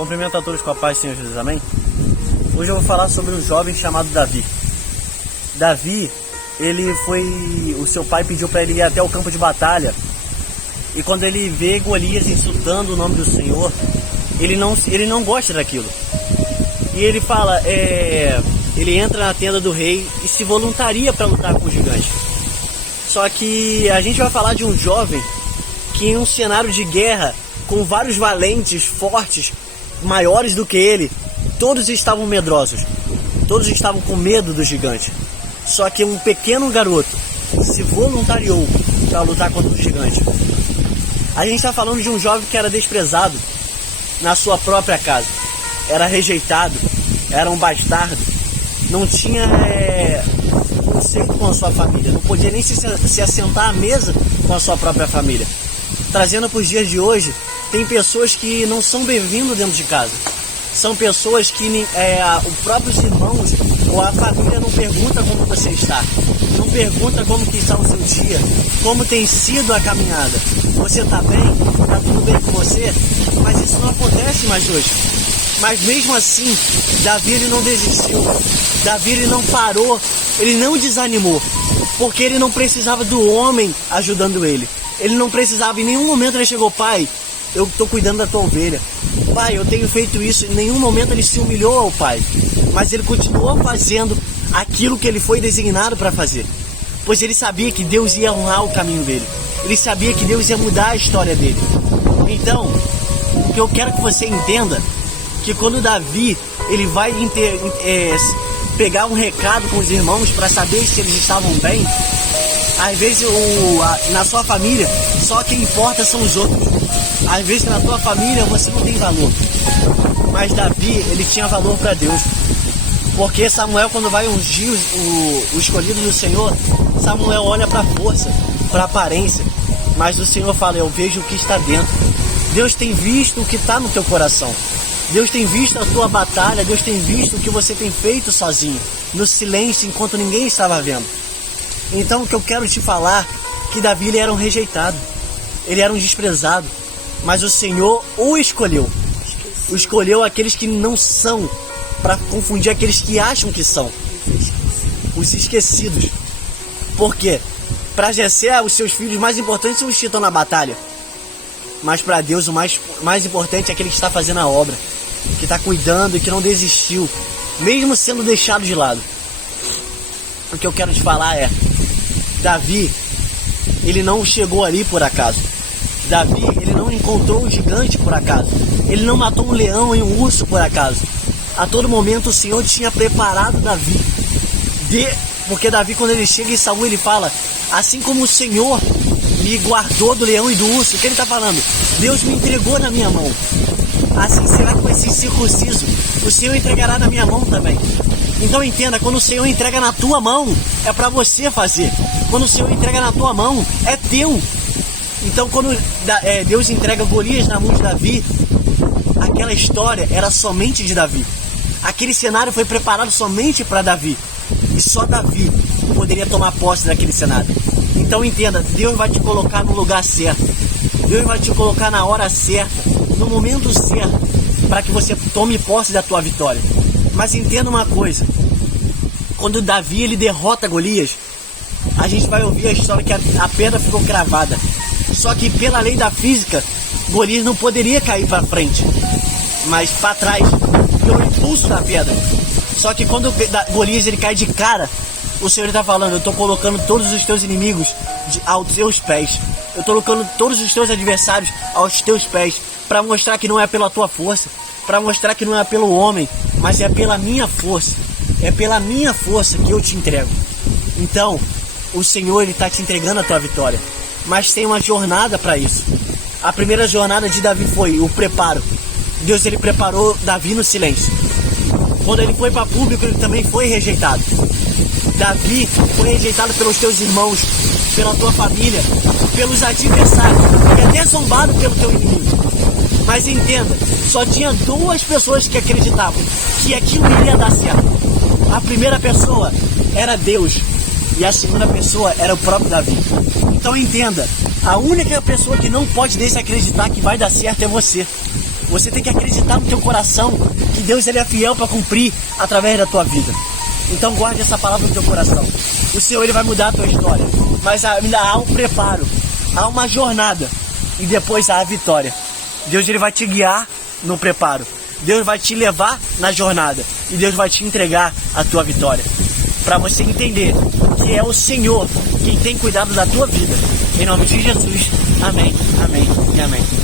Cumprimento a todos com a paz do Senhor Jesus, amém? Hoje eu vou falar sobre um jovem chamado Davi. Davi, o seu pai pediu para ele ir até o campo de batalha. E quando ele vê Golias insultando o nome do Senhor, ele não gosta daquilo. E ele fala, ele entra na tenda do rei e se voluntaria para lutar com o gigante. Só que a gente vai falar de um jovem que em um cenário de guerra, com vários valentes, fortes, maiores do que ele, todos estavam medrosos, todos estavam com medo do gigante. Só que um pequeno garoto se voluntariou para lutar contra o gigante. A gente está falando de um jovem que era desprezado na sua própria casa, era rejeitado, era um bastardo, não tinha conceito com a sua família, não podia nem se assentar à mesa com a sua própria família. Trazendo para os dias de hoje, tem pessoas que não são bem-vindos dentro de casa. São pessoas que os próprios irmãos ou a família não pergunta como você está. Não pergunta como que está o seu dia, como tem sido a caminhada. Você está bem? Está tudo bem com você? Mas isso não acontece mais hoje. Mas mesmo assim, Davi ele não desistiu. Davi ele não parou, ele não desanimou. Porque ele não precisava do homem ajudando ele. Ele não precisava, em nenhum momento ele chegou, pai, eu estou cuidando da tua ovelha. Pai, eu tenho feito isso. Em nenhum momento ele se humilhou ao pai. Mas ele continuou fazendo aquilo que ele foi designado para fazer. Pois ele sabia que Deus ia honrar o caminho dele. Ele sabia que Deus ia mudar a história dele. Então, o que eu quero que você entenda, que quando Davi ele vai pegar um recado com os irmãos para saber se eles estavam bem, às vezes na sua família só quem importa são os outros. Às vezes na tua família você não tem valor, mas Davi ele tinha valor para Deus. Porque Samuel, quando vai ungir o escolhido do Senhor, Samuel olha para a força, para a aparência, mas o Senhor fala, eu vejo o que está dentro. Deus tem visto o que está no teu coração. Deus tem visto a tua batalha, Deus tem visto o que você tem feito sozinho, no silêncio, enquanto ninguém estava vendo. Então o que eu quero te falar, que Davi ele era um rejeitado, ele era um desprezado, mas o Senhor o escolheu. Escolheu aqueles que não são, para confundir aqueles que acham que são, os esquecidos. Por quê? Para Jessé, os seus filhos mais importantes são os que estão na batalha. Mas para Deus o mais importante é aquele que está fazendo a obra, que está cuidando e que não desistiu, mesmo sendo deixado de lado. O que eu quero te falar é, Davi, ele não chegou ali por acaso. Davi, ele não encontrou um gigante por acaso. Ele não matou um leão e um urso por acaso. A todo momento o Senhor tinha preparado Davi. Porque Davi, quando ele chega em Saul, ele fala, assim como o Senhor me guardou do leão e do urso, o que ele está falando? Deus me entregou na minha mão. Assim será com esse circunciso, o Senhor entregará na minha mão também. Então entenda, quando o Senhor entrega na tua mão, é para você fazer. Quando o Senhor entrega na tua mão, é teu. Então quando Deus entrega Golias na mão de Davi, aquela história era somente de Davi. Aquele cenário foi preparado somente para Davi. E só Davi poderia tomar posse daquele cenário. Então entenda, Deus vai te colocar no lugar certo. Deus vai te colocar na hora certa, no momento certo, para que você tome posse da tua vitória. Mas entenda uma coisa, quando Davi ele derrota Golias, a gente vai ouvir a história que a pedra ficou cravada. Só que pela lei da física, Golias não poderia cair para frente, mas para trás, pelo impulso da pedra. Só que quando Golias ele cai de cara, o Senhor está falando, eu estou colocando todos os teus inimigos aos teus pés. Eu estou colocando todos os teus adversários aos teus pés, para mostrar que não é pela tua força, para mostrar que não é pelo homem, mas é pela minha força. É pela minha força que eu te entrego. Então, o Senhor ele está te entregando a tua vitória. Mas tem uma jornada para isso. A primeira jornada de Davi foi o preparo. Deus ele preparou Davi no silêncio. Quando ele foi para público, ele também foi rejeitado. Davi foi rejeitado pelos teus irmãos, pela tua família, pelos adversários, e até zombado pelo teu inimigo. Mas entenda, só tinha duas pessoas que acreditavam que aquilo iria dar certo. A primeira pessoa era Deus e a segunda pessoa era o próprio Davi. Então entenda, a única pessoa que não pode desacreditar que vai dar certo é você. Você tem que acreditar no teu coração que Deus ele é fiel para cumprir através da tua vida. Então guarde essa palavra no teu coração. O Senhor ele vai mudar a tua história, mas ainda há um preparo, há uma jornada e depois há a vitória. Deus ele vai te guiar no preparo, Deus vai te levar na jornada e Deus vai te entregar a tua vitória. Para você entender que é o Senhor quem tem cuidado da tua vida. Em nome de Jesus, amém, amém e amém.